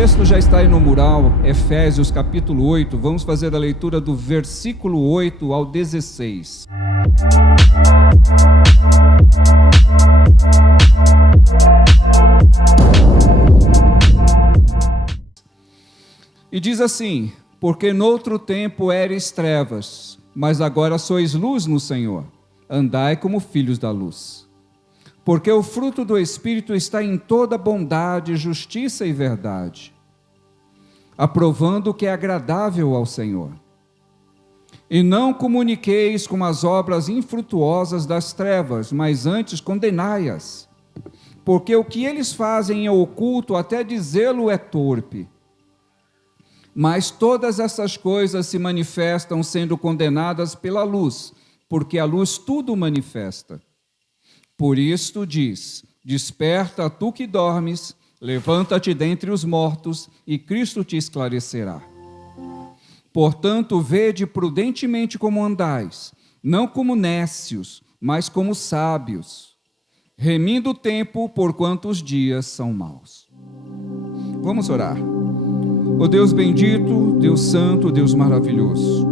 texto já está aí no mural, Efésios capítulo 8, vamos fazer a leitura do versículo 8 ao 16. E diz assim: porque noutro tempo eres trevas, mas agora sois luz no Senhor, andai como filhos da luz. Porque o fruto do Espírito está em toda bondade, justiça e verdade, aprovando o que é agradável ao Senhor. E não comuniqueis com as obras infrutuosas das trevas, mas antes condenai-as, porque o que eles fazem em oculto, até dizê-lo é torpe. Mas todas essas coisas se manifestam sendo condenadas pela luz, porque a luz tudo manifesta. Por isto diz: desperta tu que dormes, levanta-te dentre os mortos, e Cristo te esclarecerá. Portanto, vede prudentemente como andais, não como nécios, mas como sábios, remindo o tempo, porquanto os dias são maus. Vamos orar. Ó Deus bendito, Deus santo, Deus maravilhoso,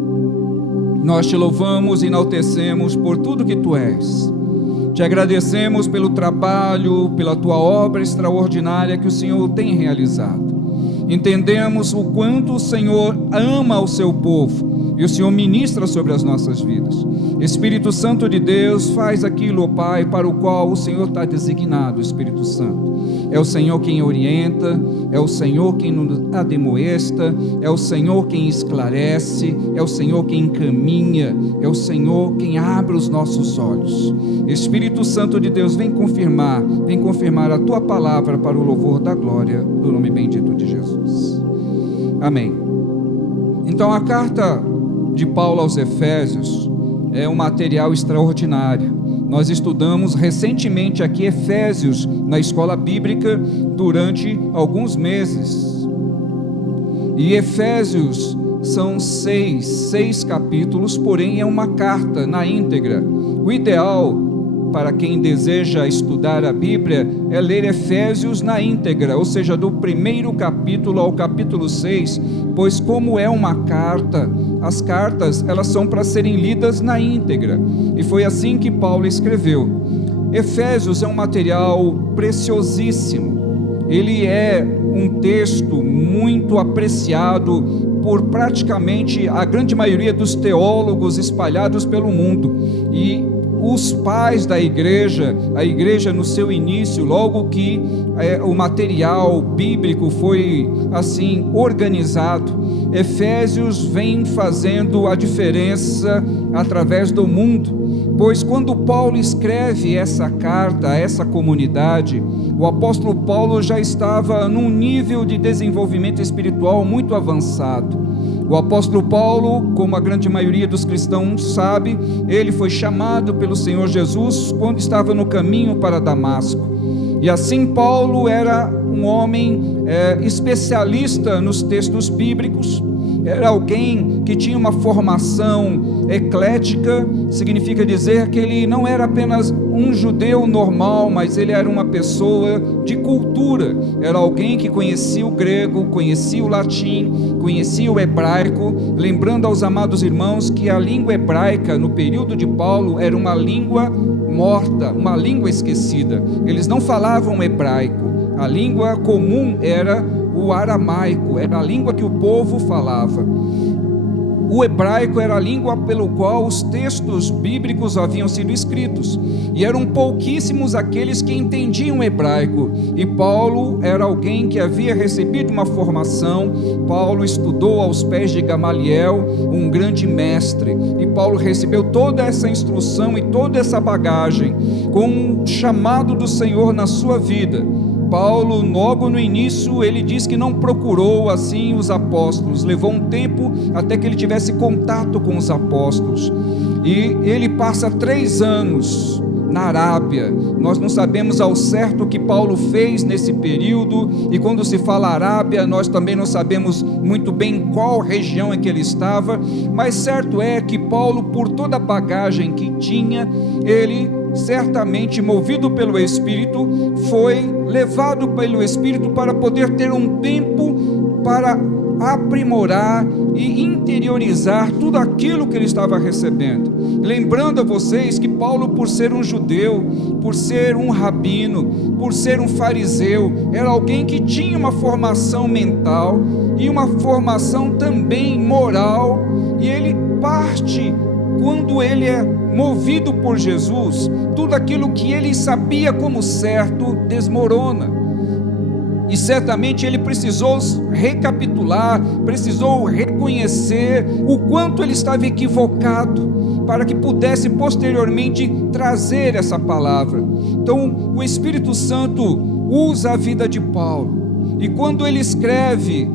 nós te louvamos e enaltecemos por tudo que tu és. Te agradecemos pelo trabalho, pela tua obra extraordinária que o Senhor tem realizado. Entendemos o quanto o Senhor ama o seu povo e o Senhor ministra sobre as nossas vidas. Espírito Santo de Deus, faz aquilo, ó Pai, para o qual o Senhor está designado, Espírito Santo. É o Senhor quem orienta, é o Senhor quem nos ademoesta, é o Senhor quem esclarece, é o Senhor quem encaminha, é o Senhor quem abre os nossos olhos. Espírito Santo de Deus, vem confirmar a tua palavra para o louvor da glória do nome bendito de Jesus. Amém. Então, a carta de Paulo aos Efésios é um material extraordinário. Nós estudamos recentemente aqui Efésios na escola bíblica durante alguns meses. E Efésios são seis capítulos, porém é uma carta na íntegra. O ideal para quem deseja estudar a Bíblia é ler Efésios na íntegra, ou seja, do primeiro capítulo ao capítulo 6, pois como é uma carta, as cartas elas são para serem lidas na íntegra, e foi assim que Paulo escreveu. Efésios é um material preciosíssimo, ele é um texto muito apreciado por praticamente a grande maioria dos teólogos espalhados pelo mundo, e os pais da igreja, a igreja no seu início, logo que o material bíblico foi assim organizado, Efésios vem fazendo a diferença através do mundo, pois quando Paulo escreve essa carta a essa comunidade, o apóstolo Paulo já estava num nível de desenvolvimento espiritual muito avançado. O apóstolo Paulo, como a grande maioria dos cristãos sabe, ele foi chamado pelo Senhor Jesus quando estava no caminho para Damasco. E assim Paulo era um homem especialista nos textos bíblicos, era alguém que tinha uma formação eclética, significa dizer que ele não era apenas um judeu normal, mas ele era uma pessoa de cultura, era alguém que conhecia o grego, conhecia o latim, conhecia o hebraico, lembrando aos amados irmãos que a língua hebraica no período de Paulo era uma língua morta, uma língua esquecida, eles não falavam hebraico, a língua comum era o aramaico, era a língua que o povo falava. O hebraico era a língua pelo qual os textos bíblicos haviam sido escritos, e eram pouquíssimos aqueles que entendiam hebraico, e Paulo era alguém que havia recebido uma formação. Paulo estudou aos pés de Gamaliel, um grande mestre, e Paulo recebeu toda essa instrução e toda essa bagagem, com um chamado do Senhor na sua vida. Paulo, logo no início, ele diz que não procurou assim os apóstolos, levou um tempo até que ele tivesse contato com os apóstolos, e ele passa 3 anos na Arábia. Nós não sabemos ao certo o que Paulo fez nesse período, e quando se fala Arábia, nós também não sabemos muito bem em qual região em que ele estava, mas certo é que Paulo, por toda a bagagem que tinha, ele certamente, movido pelo Espírito, foi levado pelo Espírito para poder ter um tempo para aprimorar e interiorizar tudo aquilo que ele estava recebendo. Lembrando a vocês que Paulo, por ser um judeu, por ser um rabino, por ser um fariseu, era alguém que tinha uma formação mental e uma formação também moral, e ele parte, quando ele é movido por Jesus, tudo aquilo que ele sabia como certo desmorona. E certamente ele precisou recapitular, precisou reconhecer o quanto ele estava equivocado, para que pudesse posteriormente trazer essa palavra. Então o Espírito Santo usa a vida de Paulo, e quando ele escreve,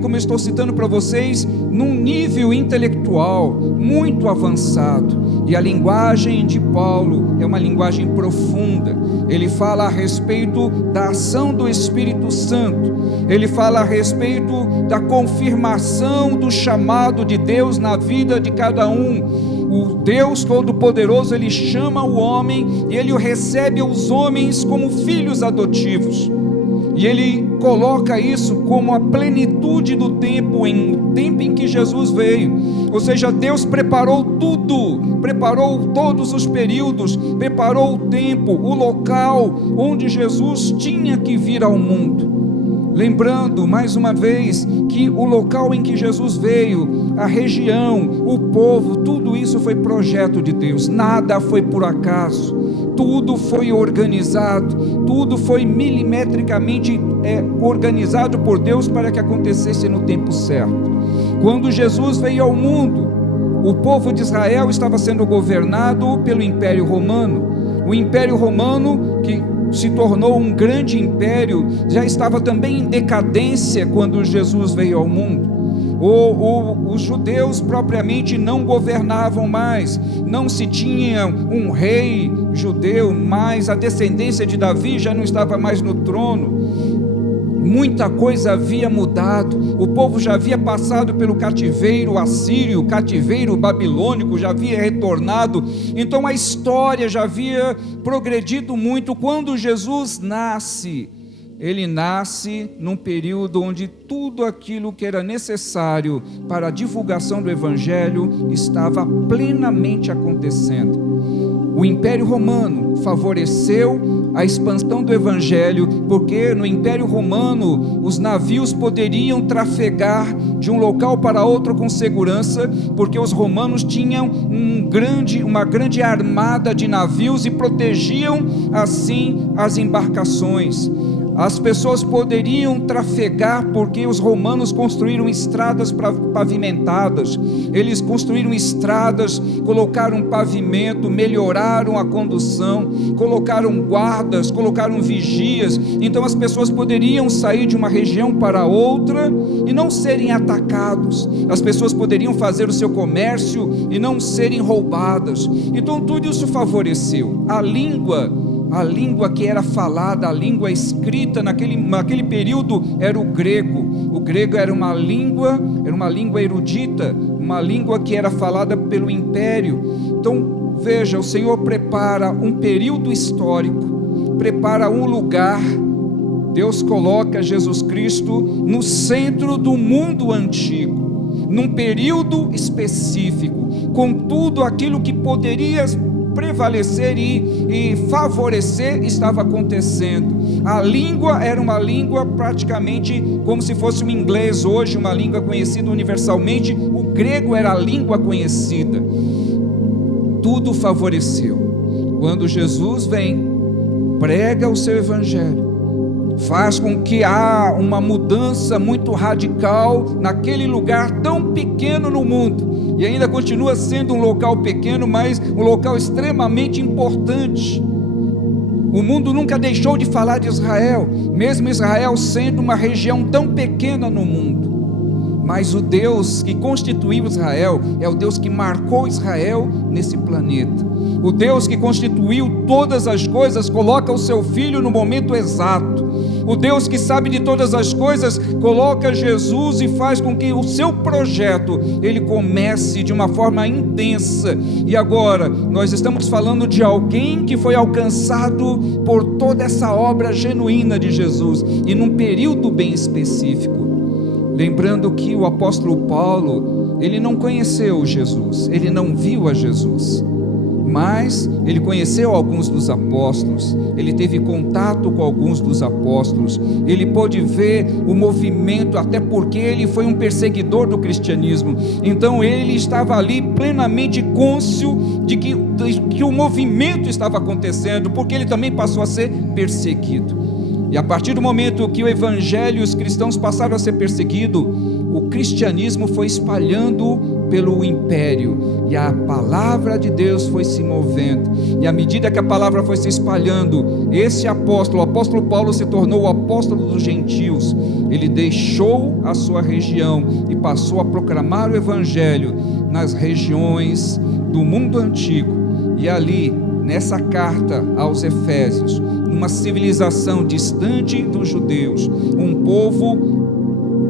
como eu estou citando para vocês, num nível intelectual muito avançado. E a linguagem de Paulo é uma linguagem profunda. Ele fala a respeito da ação do Espírito Santo. Ele fala a respeito da confirmação do chamado de Deus na vida de cada um. O Deus Todo-Poderoso, ele chama o homem e ele recebe os homens como filhos adotivos. E ele coloca isso como a plenitude do tempo, o tempo em que Jesus veio. Ou seja, Deus preparou tudo, preparou todos os períodos, preparou o tempo, o local onde Jesus tinha que vir ao mundo. Lembrando, mais uma vez, que o local em que Jesus veio, a região, o povo, tudo isso foi projeto de Deus, nada foi por acaso. Tudo foi organizado, tudo foi milimetricamente organizado por Deus para que acontecesse no tempo certo. Quando Jesus veio ao mundo, o povo de Israel estava sendo governado pelo Império Romano. O Império Romano, que se tornou um grande império, já estava também em decadência quando Jesus veio ao mundo. Os judeus propriamente não governavam mais, não se tinha um rei judeu, mas a descendência de Davi já não estava mais no trono. Muita coisa havia mudado, o povo já havia passado pelo cativeiro assírio, cativeiro babilônico, já havia retornado, então a história já havia progredido muito. Quando Jesus nasce, ele nasce num período onde tudo aquilo que era necessário para a divulgação do Evangelho estava plenamente acontecendo. O Império Romano favoreceu a expansão do Evangelho, porque no Império Romano os navios poderiam trafegar de um local para outro com segurança, porque os romanos tinham uma grande armada de navios e protegiam assim as embarcações. As pessoas poderiam trafegar porque os romanos construíram estradas pavimentadas. Eles construíram estradas, colocaram pavimento, melhoraram a condução, colocaram guardas, colocaram vigias. Então as pessoas poderiam sair de uma região para outra e não serem atacados. As pessoas poderiam fazer o seu comércio e não serem roubadas. Então tudo isso favoreceu. A língua que era falada, a língua escrita naquele período era o grego. O grego era uma língua erudita, uma língua que era falada pelo império. Então veja, o Senhor prepara um período histórico, prepara um lugar. Deus coloca Jesus Cristo no centro do mundo antigo, num período específico, com tudo aquilo que poderia prevalecer e favorecer estava acontecendo. A língua era uma língua praticamente como se fosse o inglês hoje, uma língua conhecida universalmente. O grego era a língua conhecida. Tudo favoreceu. Quando Jesus vem, prega o seu evangelho, faz com que há uma mudança muito radical naquele lugar tão pequeno no mundo. E ainda continua sendo um local pequeno, mas um local extremamente importante. O mundo nunca deixou de falar de Israel, mesmo Israel sendo uma região tão pequena no mundo. Mas o Deus que constituiu Israel é o Deus que marcou Israel nesse planeta. O Deus que constituiu todas as coisas coloca o seu Filho no momento exato. O Deus que sabe de todas as coisas coloca Jesus e faz com que o seu projeto ele comece de uma forma intensa. E agora nós estamos falando de alguém que foi alcançado por toda essa obra genuína de Jesus e num período bem específico. Lembrando que o apóstolo Paulo, ele não conheceu Jesus, ele não viu a Jesus, mas ele conheceu alguns dos apóstolos, ele teve contato com alguns dos apóstolos, ele pôde ver o movimento, até porque ele foi um perseguidor do cristianismo. Então ele estava ali plenamente cônscio de que o movimento estava acontecendo, porque ele também passou a ser perseguido. E a partir do momento que o evangelho e os cristãos passaram a ser perseguidos, o cristianismo foi espalhando pelo império, e a palavra de Deus foi se movendo, e à medida que a palavra foi se espalhando, esse apóstolo, o apóstolo Paulo, se tornou o apóstolo dos gentios. Ele deixou a sua região e passou a proclamar o evangelho nas regiões do mundo antigo. E ali, nessa carta aos Efésios, numa civilização distante dos judeus, um povo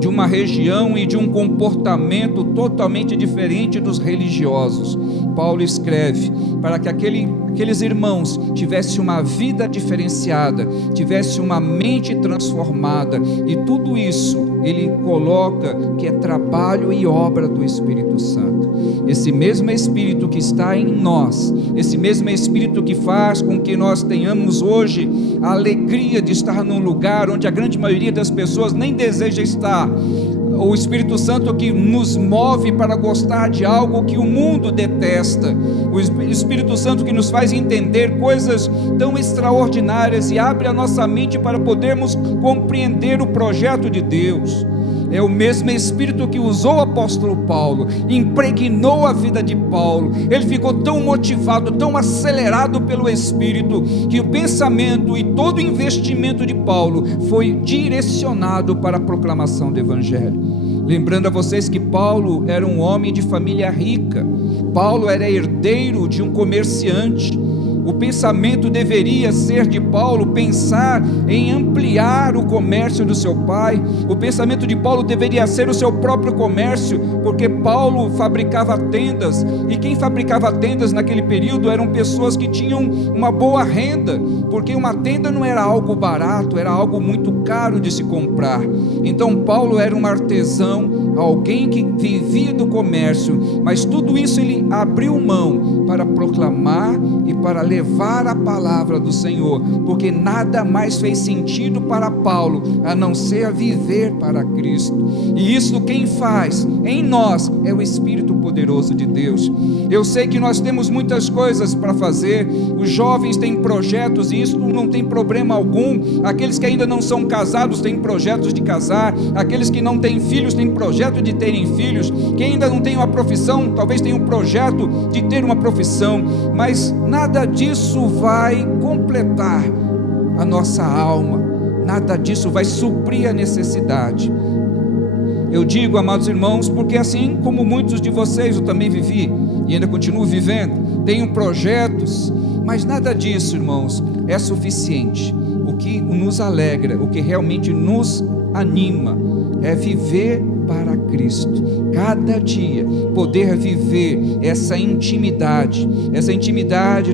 de uma região e de um comportamento totalmente diferente dos religiosos, Paulo escreve para que aqueles irmãos tivessem uma vida diferenciada, tivessem uma mente transformada, e tudo isso ele coloca que é trabalho e obra do Espírito Santo. Esse mesmo Espírito que está em nós, esse mesmo Espírito que faz com que nós tenhamos hoje a alegria de estar num lugar onde a grande maioria das pessoas nem deseja estar, o Espírito Santo que nos move para gostar de algo que o mundo detesta, o Espírito Santo que nos faz entender coisas tão extraordinárias e abre a nossa mente para podermos compreender o projeto de Deus. É o mesmo Espírito que usou o apóstolo Paulo, impregnou a vida de Paulo. Ele ficou tão motivado, tão acelerado pelo Espírito, que o pensamento e todo o investimento de Paulo foi direcionado para a proclamação do Evangelho. Lembrando a vocês que Paulo era um homem de família rica, Paulo era herdeiro de um comerciante. O pensamento deveria ser de Paulo pensar em ampliar o comércio do seu pai. O pensamento de Paulo deveria ser o seu próprio comércio, porque Paulo fabricava tendas, e quem fabricava tendas naquele período eram pessoas que tinham uma boa renda, porque uma tenda não era algo barato, era algo muito caro de se comprar. Então Paulo era um artesão, alguém que vivia do comércio, mas tudo isso ele abriu mão para proclamar e para levar a palavra do Senhor, porque nada mais fez sentido para Paulo a não ser viver para Cristo. E isso quem faz em nós é o Espírito poderoso de Deus. Eu sei que nós temos muitas coisas para fazer, os jovens têm projetos, e isso não tem problema algum. Aqueles que ainda não são casados têm projetos de casar, aqueles que não têm filhos têm projeto de terem filhos, quem ainda não tem uma profissão talvez tenha um projeto de ter uma profissão, mas nada disso vai completar a nossa alma, nada disso vai suprir a necessidade. Eu digo, amados irmãos, porque assim como muitos de vocês eu também vivi e ainda continuo vivendo, tenho projetos, mas nada disso, irmãos, é suficiente. O que nos alegra, o que realmente nos anima é viver para Cristo, cada dia poder viver essa intimidade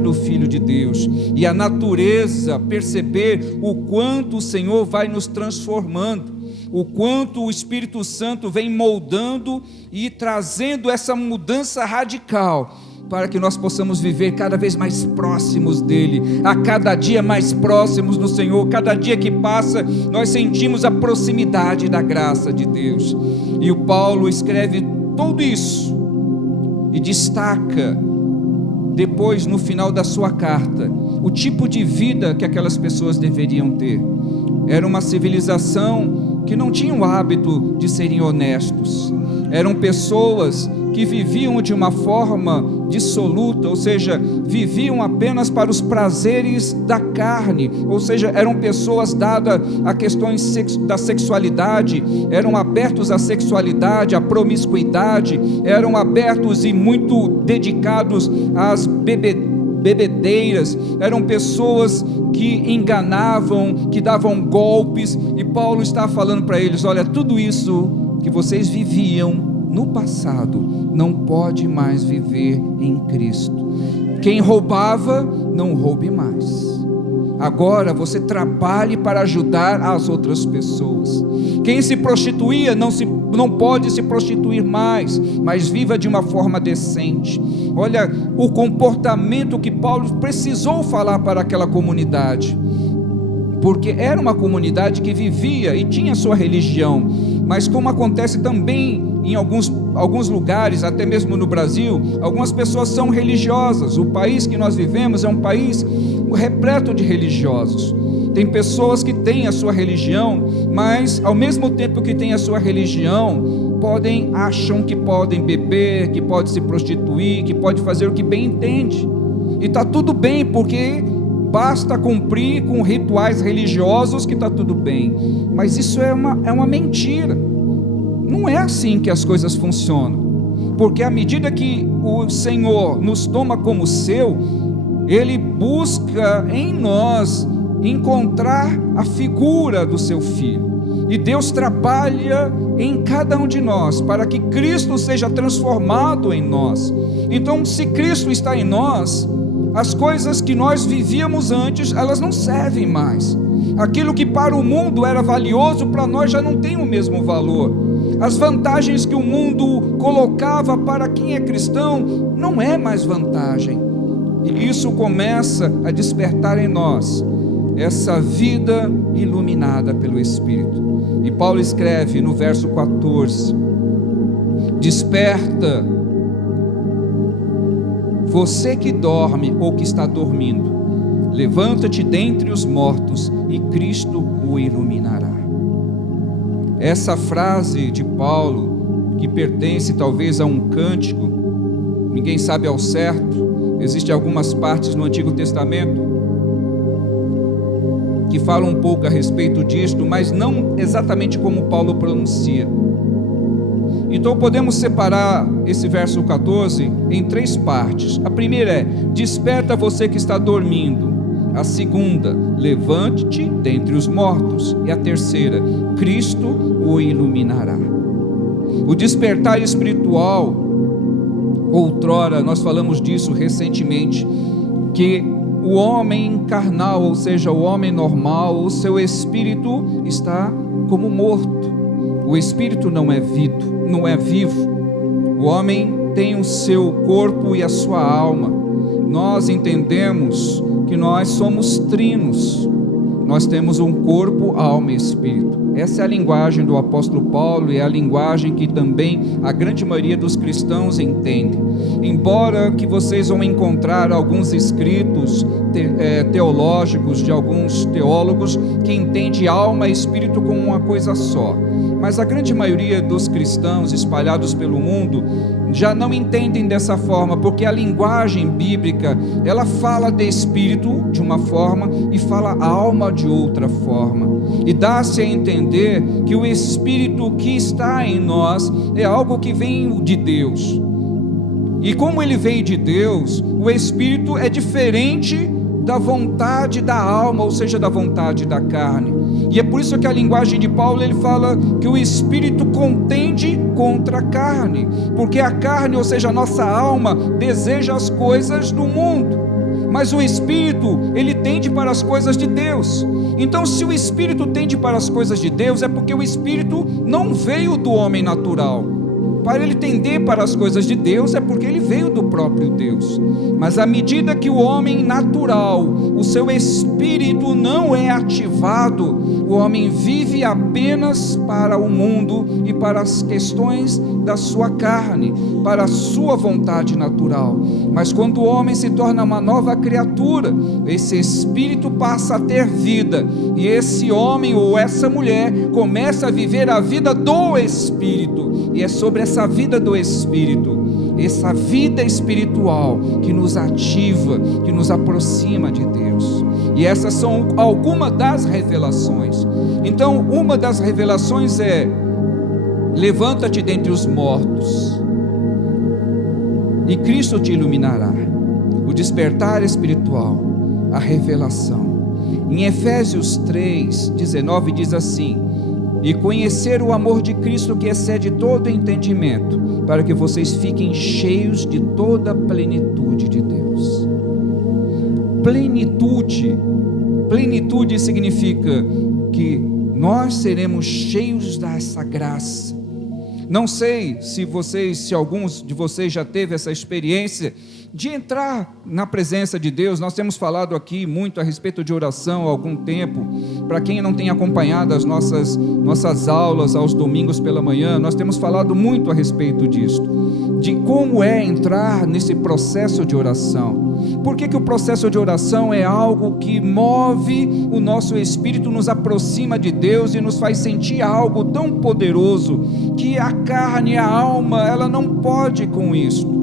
do Filho de Deus, e a natureza perceber o quanto o Senhor vai nos transformando, o quanto o Espírito Santo vem moldando e trazendo essa mudança radical, para que nós possamos viver cada vez mais próximos dEle, a cada dia mais próximos do Senhor. Cada dia que passa, nós sentimos a proximidade da graça de Deus. E o Paulo escreve tudo isso e destaca depois, no final da sua carta, o tipo de vida que aquelas pessoas deveriam ter. Era uma civilização que não tinha o hábito de serem honestos, eram pessoas que viviam de uma forma dissoluta, ou seja, viviam apenas para os prazeres da carne, ou seja, eram pessoas dadas a questões da sexualidade, eram abertos à sexualidade, à promiscuidade, eram abertos e muito dedicados às bebedeiras, eram pessoas que enganavam, que davam golpes, e Paulo está falando para eles: olha, tudo isso que vocês viviam no passado não pode mais viver em Cristo. Quem roubava, não roube mais. Agora você trabalhe para ajudar as outras pessoas. Quem se prostituía não pode se prostituir mais, mas viva de uma forma decente. Olha o comportamento que Paulo precisou falar para aquela comunidade, porque era uma comunidade que vivia e tinha sua religião, mas como acontece também em alguns lugares, até mesmo no Brasil, algumas pessoas são religiosas. O país que nós vivemos é um país repleto de religiosos. Tem pessoas que têm a sua religião, mas ao mesmo tempo que têm a sua religião, acham que podem beber, que podem se prostituir, que podem fazer o que bem entende. E está tudo bem, porque basta cumprir com rituais religiosos que está tudo bem. Mas isso é uma mentira. Não é assim que as coisas funcionam, porque à medida que o Senhor nos toma como seu, Ele busca em nós encontrar a figura do seu Filho, e Deus trabalha em cada um de nós, para que Cristo seja transformado em nós. Então, se Cristo está em nós, as coisas que nós vivíamos antes, elas não servem mais. Aquilo que para o mundo era valioso, para nós já não tem o mesmo valor. As vantagens que o mundo colocava para quem é cristão, não é mais vantagem. E isso começa a despertar em nós essa vida iluminada pelo Espírito. E Paulo escreve no verso 14: desperta, você que dorme ou que está dormindo, levanta-te dentre os mortos e Cristo o iluminará. Essa frase de Paulo, que pertence talvez a um cântico, ninguém sabe ao certo, existem algumas partes no Antigo Testamento que falam um pouco a respeito disto, mas não exatamente como Paulo pronuncia. Então podemos separar esse verso 14 em 3 partes. A primeira é: desperta você que está dormindo. A segunda: levante-te dentre os mortos. E a terceira: Cristo o iluminará. O despertar espiritual, outrora nós falamos disso recentemente, que o homem carnal, ou seja, o homem normal, o seu espírito está como morto. O espírito não é vivo. O homem tem o seu corpo e a sua alma. Nós entendemos que nós somos trinos. Nós temos um corpo, alma e espírito. Essa é a linguagem do apóstolo Paulo, e é a linguagem que também a grande maioria dos cristãos entende. Embora que vocês vão encontrar alguns escritos teológicos de alguns teólogos que entendem alma e espírito como uma coisa só, mas a grande maioria dos cristãos espalhados pelo mundo já não entendem dessa forma, porque a linguagem bíblica, ela fala de espírito de uma forma e fala alma de outra forma, e dá-se a entender que o espírito que está em nós é algo que vem de Deus, e como ele veio de Deus, o espírito é diferente da vontade da alma, ou seja, da vontade da carne. E é por isso que a linguagem de Paulo, ele fala que o espírito contende contra a carne, porque a carne, ou seja, a nossa alma, deseja as coisas do mundo, mas o espírito, ele tende para as coisas de Deus. Então, se o espírito tende para as coisas de Deus, é porque o espírito não veio do homem natural. Para ele tender para as coisas de Deus, é porque ele veio do próprio Deus. Mas à medida que o homem natural, o seu espírito não é ativado, o homem vive apenas para o mundo e para as questões da sua carne, para a sua vontade natural. Mas quando o homem se torna uma nova criatura, esse espírito passa a ter vida, e esse homem ou essa mulher começa a viver a vida do espírito, e é sobre essa vida do espírito, essa vida espiritual, que nos ativa, que nos aproxima de Deus. E essas são algumas das revelações. Então, uma das revelações é: levanta-te dentre os mortos e Cristo te iluminará. O despertar espiritual, a revelação. Em Efésios 3:19 diz assim: e conhecer o amor de Cristo, que excede todo entendimento, para que vocês fiquem cheios de toda a plenitude de Deus. Plenitude plenitude significa que nós seremos cheios dessa graça. Não sei se alguns de vocês já teve essa experiência de entrar na presença de Deus. Nós temos falado aqui muito a respeito de oração há algum tempo. Para quem não tem acompanhado as nossas aulas aos domingos pela manhã, nós temos falado muito a respeito disso, de como é entrar nesse processo de oração. Por que o processo de oração é algo que move o nosso espírito, nos aproxima de Deus e nos faz sentir algo tão poderoso que a carne, a alma, ela não pode com isso.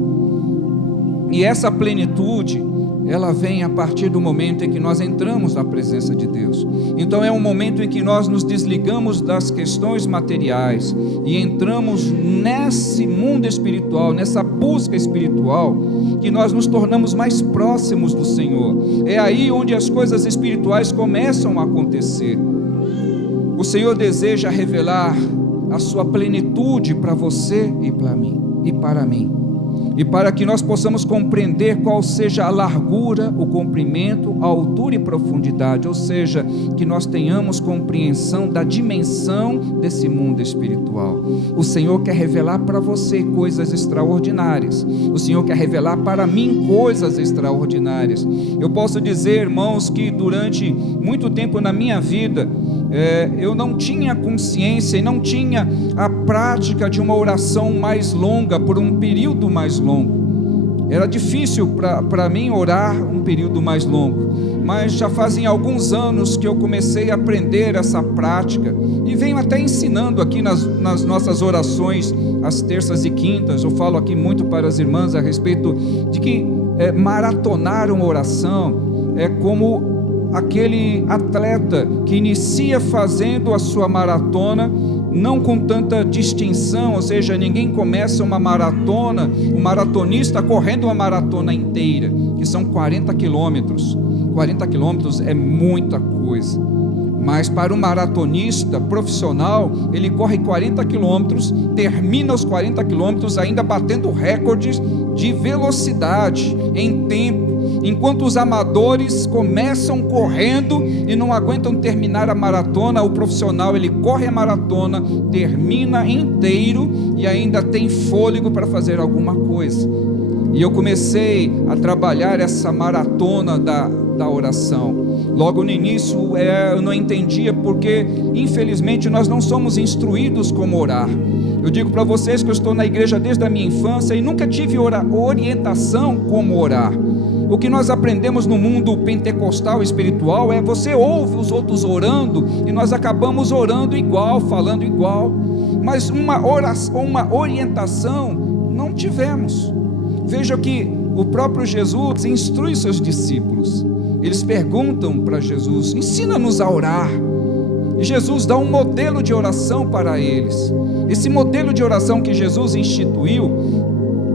E essa plenitude, ela vem a partir do momento em que nós entramos na presença de Deus. Então é um momento em que nós nos desligamos das questões materiais e entramos nesse mundo espiritual, nessa busca espiritual, que nós nos tornamos mais próximos do Senhor. É aí onde as coisas espirituais começam a acontecer. O Senhor deseja revelar a sua plenitude para você e para mim. E para que nós possamos compreender qual seja a largura, o comprimento, a altura e profundidade, ou seja, que nós tenhamos compreensão da dimensão desse mundo espiritual. O Senhor quer revelar para você coisas extraordinárias. O Senhor quer revelar para mim coisas extraordinárias. Eu posso dizer, irmãos, que durante muito tempo na minha vida, eu não tinha consciência e não tinha a prática de uma oração mais longa, por um período mais longo. Era difícil para mim orar um período mais longo, mas já fazem alguns anos que eu comecei a aprender essa prática e venho até ensinando aqui nas nossas orações, às terças e quintas. Eu falo aqui muito para as irmãs a respeito de que maratonar uma oração é como aquele atleta que inicia fazendo a sua maratona, não com tanta distinção, ou seja, ninguém começa uma maratona, um maratonista correndo uma maratona inteira, que são 40 quilômetros. 40 quilômetros é muita coisa, mas para um maratonista profissional, ele corre 40 quilômetros, termina os 40 quilômetros ainda batendo recordes de velocidade em tempo, enquanto os amadores começam correndo e não aguentam terminar a maratona. O profissional, ele corre a maratona, termina inteiro e ainda tem fôlego para fazer alguma coisa. E eu comecei a trabalhar essa maratona da oração. Logo no início eu não entendia, porque infelizmente nós não somos instruídos como orar. Eu digo para vocês que eu estou na igreja desde a minha infância e nunca tive orientação como orar. O que nós aprendemos no mundo pentecostal espiritual é: você ouve os outros orando e nós acabamos orando igual, falando igual, mas uma orientação não tivemos. Veja que o próprio Jesus instrui seus discípulos. Eles perguntam para Jesus: ensina-nos a orar. E Jesus dá um modelo de oração para eles. Esse modelo de oração que Jesus instituiu,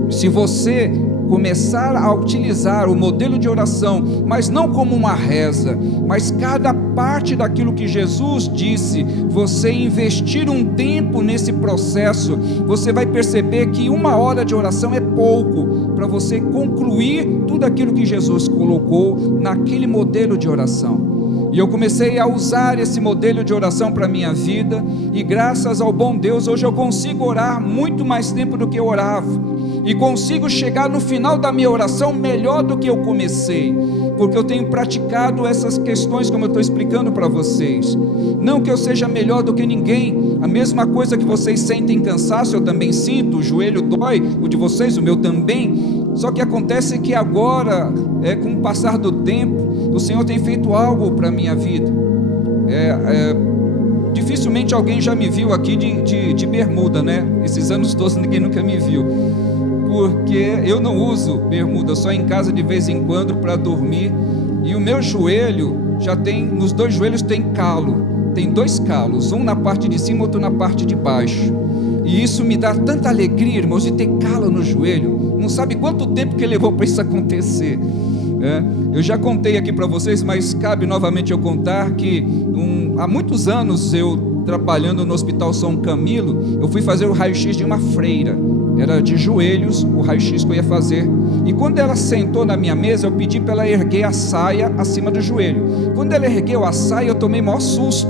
se você começar a utilizar o modelo de oração, mas não como uma reza, mas cada parte daquilo que Jesus disse, você investir um tempo nesse processo, você vai perceber que 1 hora de oração é pouco para você concluir tudo aquilo que Jesus colocou naquele modelo de oração. E eu comecei a usar esse modelo de oração para a minha vida, e graças ao bom Deus, hoje eu consigo orar muito mais tempo do que eu orava, e consigo chegar no final da minha oração melhor do que eu comecei, porque eu tenho praticado essas questões como eu estou explicando para vocês. Não que eu seja melhor do que ninguém, a mesma coisa que vocês sentem cansaço, eu também sinto, o joelho dói, o de vocês, o meu também. Só que acontece que agora, com o passar do tempo, o Senhor tem feito algo para a minha vida. Dificilmente alguém já me viu aqui de bermuda, né? Esses anos todos ninguém nunca me viu, porque eu não uso bermuda, só em casa de vez em quando para dormir. E o meu joelho nos 2 joelhos tem calo, tem 2 calos, um na parte de cima, outro na parte de baixo. E isso me dá tanta alegria, irmãos, de ter calo no joelho. Não sabe quanto tempo que levou para isso acontecer. Eu já contei aqui para vocês, mas cabe novamente eu contar que há muitos anos eu trabalhando no Hospital São Camilo, eu fui fazer o raio-x de uma freira. Era de joelhos o raio-x que eu ia fazer. E quando ela sentou na minha mesa, eu pedi para ela erguer a saia acima do joelho. Quando ela ergueu a saia, eu tomei maior susto,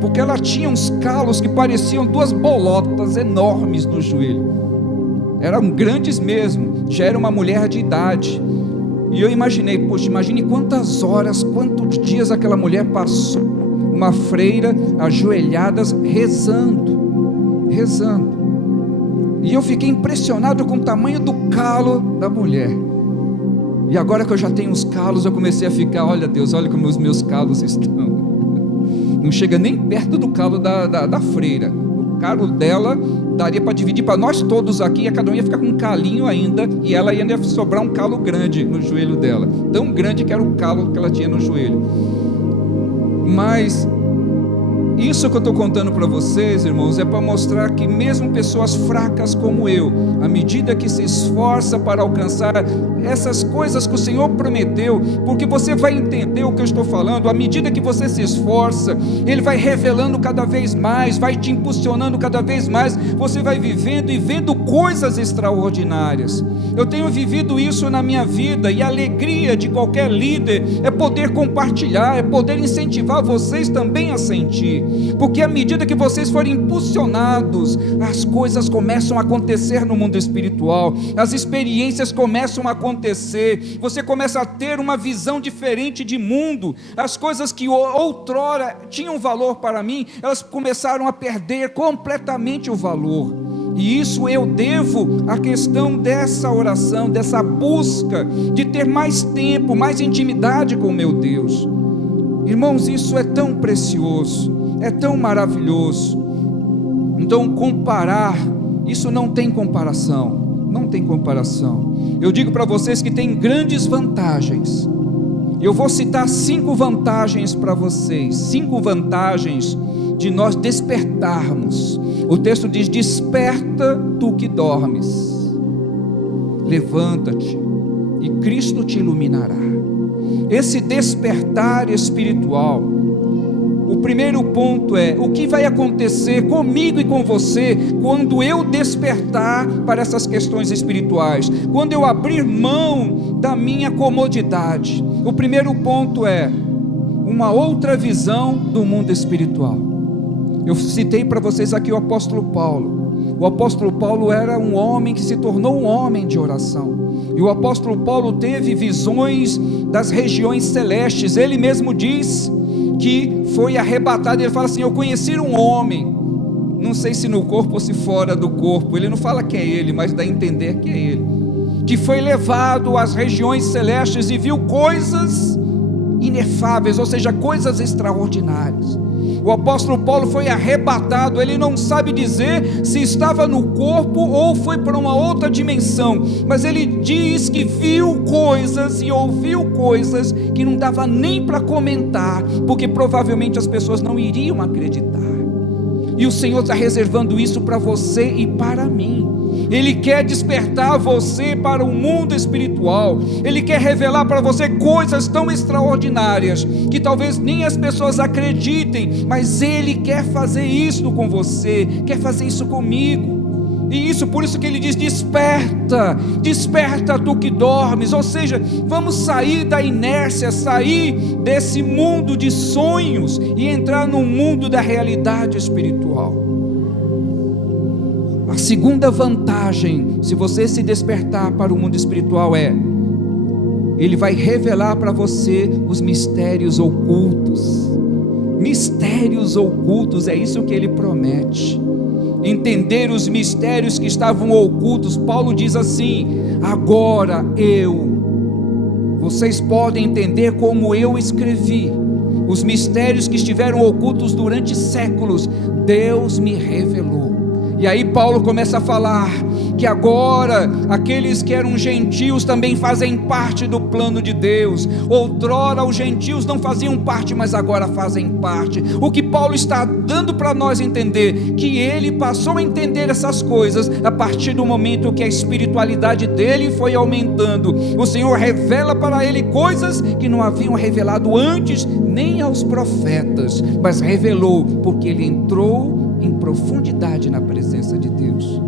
porque ela tinha uns calos que pareciam 2 bolotas enormes no joelho. Eram grandes mesmo, já era uma mulher de idade. E eu imaginei, poxa, imagine quantas horas, quantos dias aquela mulher passou, uma freira, ajoelhadas, rezando. E eu fiquei impressionado com o tamanho do calo da mulher. E agora que eu já tenho os calos, eu comecei a ficar, olha Deus, olha como os meus calos estão. Não chega nem perto do calo da freira. O calo dela daria para dividir para nós todos aqui, e cada um ia ficar com um calinho ainda, e ela ia sobrar um calo grande no joelho dela. Tão grande que era o calo que ela tinha no joelho. Mas isso que eu estou contando para vocês, irmãos, é para mostrar que mesmo pessoas fracas como eu, à medida que se esforça para alcançar essas coisas que o Senhor prometeu, porque você vai entender o que eu estou falando, à medida que você se esforça, Ele vai revelando cada vez mais, vai te impulsionando cada vez mais, você vai vivendo e vendo coisas extraordinárias. Eu tenho vivido isso na minha vida, e a alegria de qualquer líder é poder compartilhar, é poder incentivar vocês também a sentir. Porque à medida que vocês forem impulsionados, as coisas começam a acontecer no mundo espiritual, as experiências começam a acontecer, você começa a ter uma visão diferente de mundo. As coisas que outrora tinham valor para mim, elas começaram a perder completamente o valor. E isso eu devo à questão dessa oração, dessa busca de ter mais tempo, mais intimidade com o meu Deus. Irmãos, isso é tão precioso, é tão maravilhoso. Então comparar, isso não tem comparação, não tem comparação. Eu digo para vocês que tem grandes vantagens. Eu vou citar 5 vantagens para vocês, 5 vantagens de nós despertarmos. O texto diz: desperta tu que dormes, levanta-te e Cristo te iluminará. Esse despertar espiritual, o primeiro ponto é: o que vai acontecer comigo e com você quando eu despertar para essas questões espirituais, quando eu abrir mão da minha comodidade? O primeiro ponto é uma outra visão do mundo espiritual. Eu citei para vocês aqui o apóstolo Paulo. O apóstolo Paulo era um homem que se tornou um homem de oração. E o apóstolo Paulo teve visões das regiões celestes. Ele mesmo diz que foi arrebatado. Ele fala assim: eu conheci um homem, não sei se no corpo ou se fora do corpo, ele não fala que é ele, mas dá a entender que é ele, que foi levado às regiões celestes e viu coisas inefáveis, ou seja, coisas extraordinárias. O apóstolo Paulo foi arrebatado, ele não sabe dizer se estava no corpo ou foi para uma outra dimensão, mas ele diz que viu coisas e ouviu coisas que não dava nem para comentar, porque provavelmente as pessoas não iriam acreditar. E o Senhor está reservando isso para você e para mim. Ele quer despertar você para o mundo espiritual. Ele quer revelar para você coisas tão extraordinárias que talvez nem as pessoas acreditem, mas Ele quer fazer isso com você, quer fazer isso comigo. E isso, por isso que Ele diz: desperta, desperta tu que dormes. Ou seja, vamos sair da inércia, sair desse mundo de sonhos e entrar no mundo da realidade espiritual. A segunda vantagem, se você se despertar para o mundo espiritual, é: Ele vai revelar para você os mistérios ocultos. Mistérios ocultos, é isso que Ele promete. Entender os mistérios que estavam ocultos. Paulo diz assim: agora vocês podem entender como eu escrevi. Os mistérios que estiveram ocultos durante séculos, Deus me revelou. E aí Paulo começa a falar que agora aqueles que eram gentios também fazem parte do plano de Deus. Outrora os gentios não faziam parte, mas agora fazem parte. O que Paulo está dando para nós entender, que ele passou a entender essas coisas a partir do momento que a espiritualidade dele foi aumentando. O Senhor revela para ele coisas que não haviam revelado antes nem aos profetas, mas revelou porque ele entrou em profundidade na presença de Deus.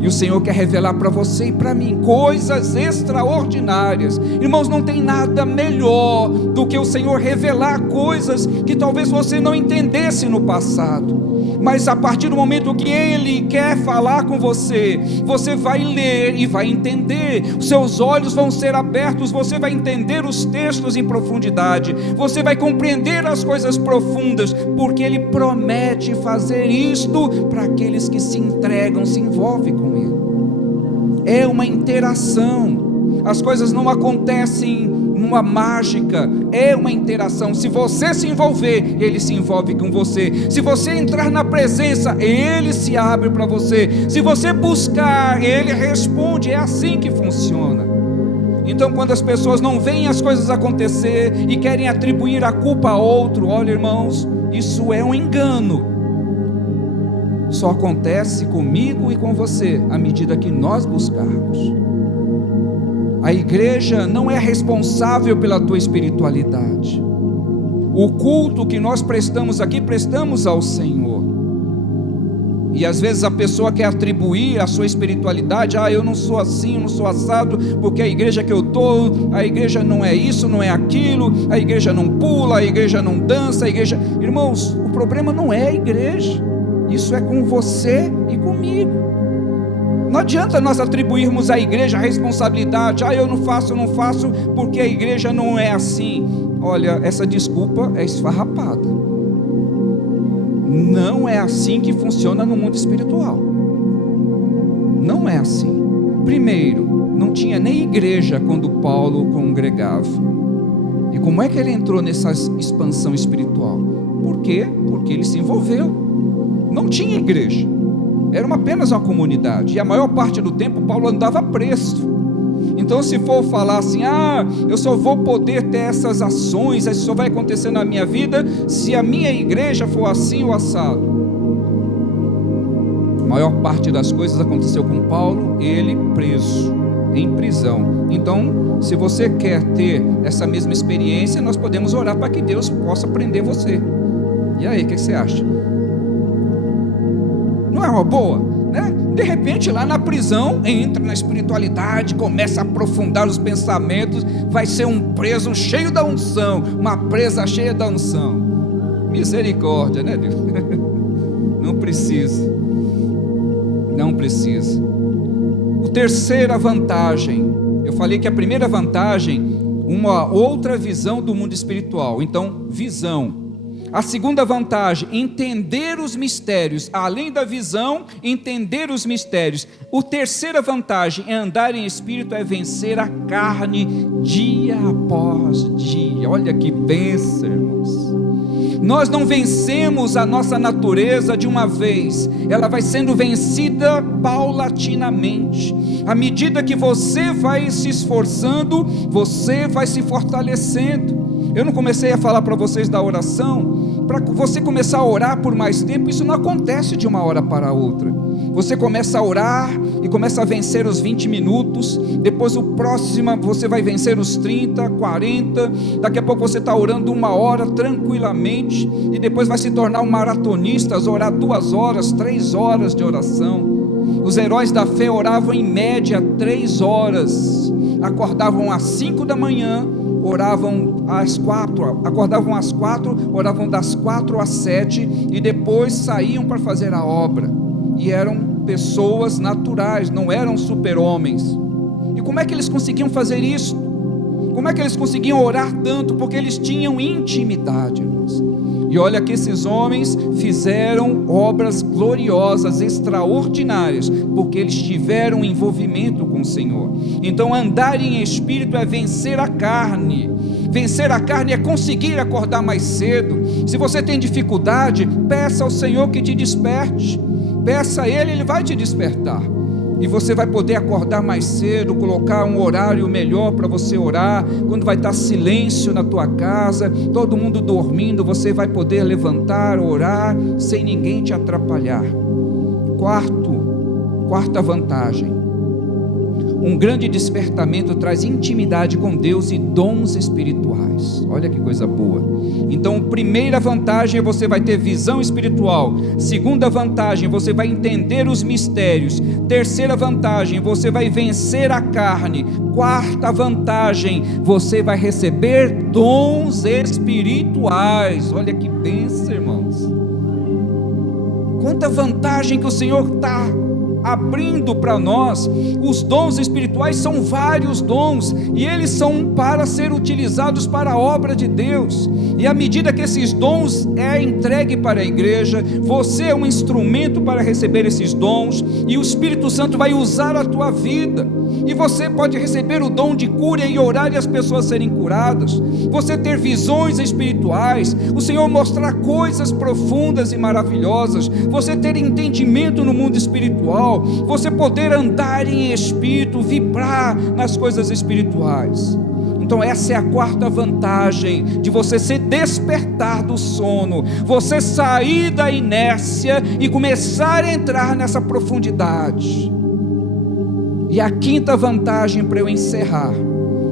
E o Senhor quer revelar para você e para mim coisas extraordinárias. Irmãos, não tem nada melhor do que o Senhor revelar coisas que talvez você não entendesse no passado. Mas a partir do momento que Ele quer falar com você, você vai ler e vai entender. Os seus olhos vão ser abertos, você vai entender os textos em profundidade. Você vai compreender as coisas profundas, porque Ele promete fazer isto para aqueles que se entregam, se envolvem com Ele. É uma interação. As coisas não acontecem numa mágica, é uma interação. Se você se envolver, Ele se envolve com você. Se você entrar na presença, Ele se abre para você. Se você buscar, Ele responde. É assim que funciona. Então, quando as pessoas não veem as coisas acontecer e querem atribuir a culpa a outro, olha, irmãos, isso é um engano. Só acontece comigo e com você à medida que nós buscarmos. A igreja não é responsável pela tua espiritualidade. O culto que nós prestamos aqui, prestamos ao Senhor. E às vezes a pessoa quer atribuir a sua espiritualidade: eu não sou assim, eu não sou assado, porque a igreja que eu estou, a igreja não é isso, não é aquilo, a igreja não pula, a igreja não dança, a igreja... Irmãos, o problema não é a igreja, isso é com você e comigo. Não adianta nós atribuirmos à igreja a responsabilidade: eu não faço porque a igreja não é assim. Olha, essa desculpa é esfarrapada. Não é assim que funciona no mundo espiritual. Não é assim. Primeiro, não tinha nem igreja quando Paulo congregava. E como é que ele entrou nessa expansão espiritual? Por quê? Porque ele se envolveu. Não tinha igreja. Era apenas uma comunidade, e a maior parte do tempo Paulo andava preso. Então, se for falar assim: eu só vou poder ter essas ações, isso só vai acontecer na minha vida se a minha igreja for assim ou assado. A maior parte das coisas aconteceu com Paulo, ele preso, em prisão. Então, se você quer ter essa mesma experiência, nós podemos orar para que Deus possa prender você. E aí, o que você acha? Não é uma boa, né? De repente lá na prisão, entra na espiritualidade, começa a aprofundar os pensamentos, vai ser um preso cheio da unção, uma presa cheia da unção. Misericórdia, né, Deus? Não precisa. Não precisa. A terceira vantagem, eu falei que a primeira vantagem, uma outra visão do mundo espiritual. Então, visão. A segunda vantagem, entender os mistérios. Além da visão, entender os mistérios. A terceira vantagem é andar em espírito, é vencer a carne dia após dia. Olha que bênção, irmãos. Nós não vencemos a nossa natureza de uma vez. Ela vai sendo vencida paulatinamente. À medida que você vai se esforçando, você vai se fortalecendo. Eu não comecei a falar para vocês da oração. Para você começar a orar por mais tempo, isso não acontece de uma hora para outra. Você começa a orar e começa a vencer os 20 minutos, depois o próximo você vai vencer os 30, 40, daqui a pouco você está orando 1 hora tranquilamente, e depois vai se tornar um maratonista, orar 2 horas, 3 horas de oração. Os heróis da fé oravam em média 3 horas, acordavam às 5 da manhã, oravam às 4, acordavam às 4, oravam das 4 às 7, e depois saíam para fazer a obra, e eram pessoas naturais, não eram super-homens. E como é que eles conseguiam fazer isso? Como é que eles conseguiam orar tanto? Porque eles tinham intimidade, irmãos. E olha que esses homens fizeram obras gloriosas, extraordinárias, porque eles tiveram envolvimento com o Senhor. Então, andar em espírito é vencer a carne. Vencer a carne é conseguir acordar mais cedo. Se você tem dificuldade, peça ao Senhor que te desperte. Peça a Ele, Ele vai te despertar. E você vai poder acordar mais cedo, colocar um horário melhor para você orar, quando vai estar silêncio na tua casa, todo mundo dormindo, você vai poder levantar, orar, sem ninguém te atrapalhar. Quarta vantagem: um grande despertamento traz intimidade com Deus e dons espirituais. Olha que coisa boa. Então, primeira vantagem, você vai ter visão espiritual. Segunda vantagem, você vai entender os mistérios. Terceira vantagem, você vai vencer a carne. Quarta vantagem, você vai receber dons espirituais. Olha que bênção, irmãos. Quanta vantagem que o Senhor está abrindo para nós. Os dons espirituais são vários dons, e eles são para ser utilizados para a obra de Deus, e à medida que esses dons é entregue para a igreja, você é um instrumento para receber esses dons, e o Espírito Santo vai usar a tua vida, e você pode receber o dom de cura e orar e as pessoas serem curadas, você ter visões espirituais, o Senhor mostrar coisas profundas e maravilhosas, você ter entendimento no mundo espiritual, você poder andar em espírito, vibrar nas coisas espirituais. Então essa é a quarta vantagem de você se despertar do sono, você sair da inércia e começar a entrar nessa profundidade. E a quinta vantagem, para eu encerrar,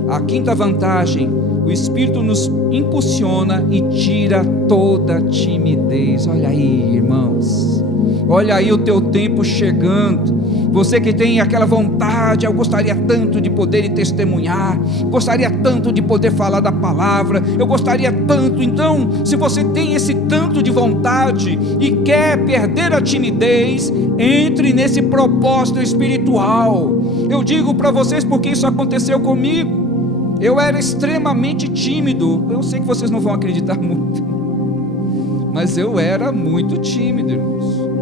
a quinta vantagem, o Espírito nos impulsiona e tira toda timidez. Olha aí, irmãos, olha aí o teu tempo chegando. Você que tem aquela vontade, eu gostaria tanto de poder testemunhar, gostaria tanto de poder falar da palavra, eu gostaria tanto. Então, se você tem esse tanto de vontade e quer perder a timidez, entre nesse propósito espiritual. Eu digo para vocês porque isso aconteceu comigo. Eu era extremamente tímido. Eu sei que vocês não vão acreditar muito, mas eu era muito tímido, irmãos.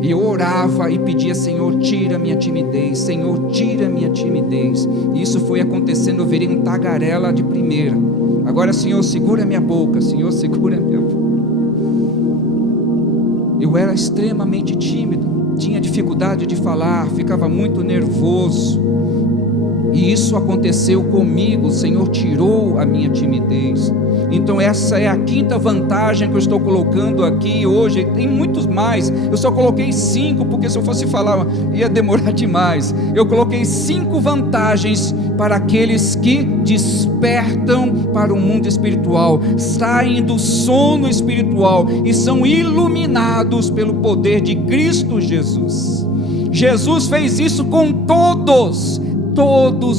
E eu orava e pedia: Senhor, tira minha timidez, Senhor, tira minha timidez. E isso foi acontecendo, eu virei um tagarela de primeira. Agora, Senhor, segura minha boca, Senhor, segura minha boca. Eu era extremamente tímido, tinha dificuldade de falar, ficava muito nervoso. E isso aconteceu comigo, o Senhor tirou a minha timidez. Então essa é a quinta vantagem que eu estou colocando aqui hoje. Tem muitos mais, eu só coloquei 5, porque se eu fosse falar ia demorar demais. Eu coloquei 5 vantagens para aqueles que despertam para o mundo espiritual, saem do sono espiritual e são iluminados pelo poder de Cristo Jesus. Jesus fez isso com todos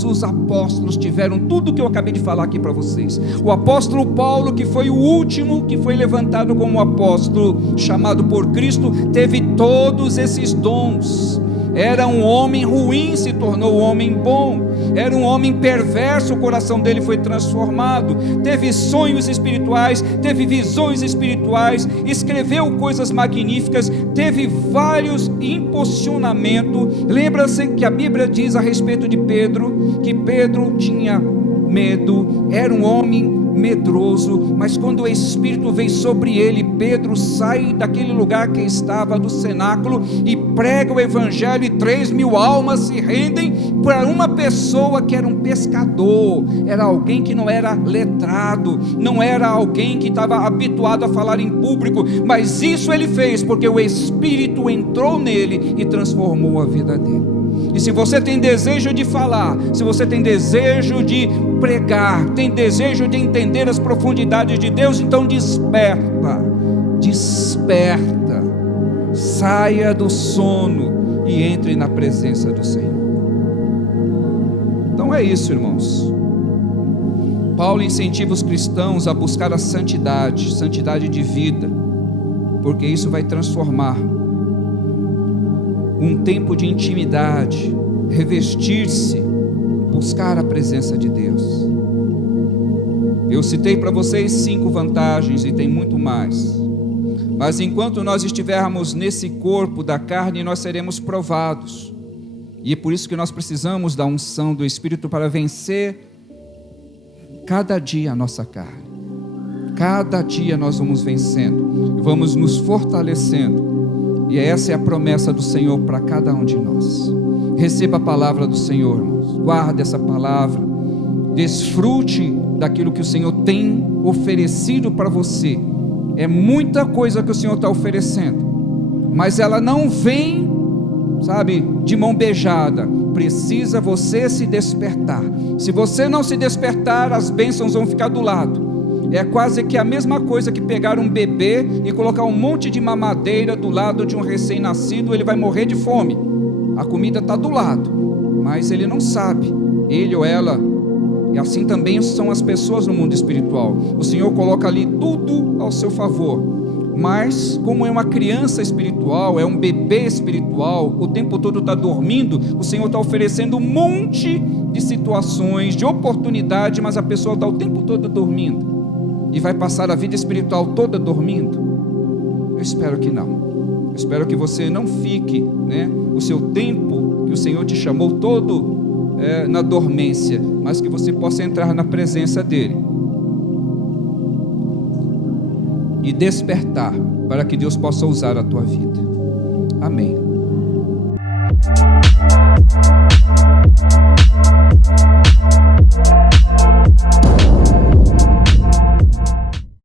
os apóstolos tiveram tudo que eu acabei de falar aqui para vocês. O apóstolo Paulo, que foi o último que foi levantado como apóstolo chamado por Cristo, teve todos esses dons. Era um homem ruim, se tornou um homem bom. Era um homem perverso, o coração dele foi transformado. Teve sonhos espirituais, teve visões espirituais, escreveu coisas magníficas, teve vários impulsionamentos. Lembra-se que a Bíblia diz a respeito de Pedro, que Pedro tinha medo, era um homem medroso, mas quando o Espírito veio sobre ele, Pedro sai daquele lugar que estava do cenáculo e prega o Evangelho, e 3.000 almas se rendem para uma pessoa que era um pescador, era alguém que não era letrado, não era alguém que estava habituado a falar em público, mas isso ele fez porque o Espírito entrou nele e transformou a vida dele. E se você tem desejo de falar, se você tem desejo de pregar, tem desejo de entender as profundidades de Deus, então desperta, saia do sono e entre na presença do Senhor. Então é isso, irmãos. Paulo incentiva os cristãos a buscar a santidade de vida, porque isso vai transformar um tempo de intimidade, revestir-se, buscar a presença de Deus. Eu citei para vocês 5 vantagens e tem muito mais, mas enquanto nós estivermos nesse corpo da carne, nós seremos provados, e é por isso que nós precisamos da unção do Espírito para vencer cada dia a nossa carne. Cada dia nós vamos vencendo, vamos nos fortalecendo E essa é a promessa do Senhor para cada um de nós. Receba a palavra do Senhor, irmãos. Guarde essa palavra. Desfrute daquilo que o Senhor tem oferecido para você. É muita coisa que o Senhor está oferecendo, mas ela não vem, sabe, de mão beijada. Precisa você se despertar. Se você não se despertar, as bênçãos vão ficar do lado. É quase que a mesma coisa que pegar um bebê e colocar um monte de mamadeira do lado de um recém-nascido. Ele vai morrer de fome. A comida está do lado, mas ele não sabe, ele ou ela. E assim também são as pessoas no mundo espiritual. O Senhor coloca ali tudo ao seu favor, mas como é uma criança espiritual, é um bebê espiritual, o tempo todo está dormindo, o Senhor está oferecendo um monte de situações, de oportunidade, mas a pessoa está o tempo todo dormindo. E vai passar a vida espiritual toda dormindo? Eu espero que não. Eu espero que você não fique, o seu tempo que o Senhor te chamou todo na dormência, mas que você possa entrar na presença dEle e despertar para que Deus possa usar a tua vida. Amém.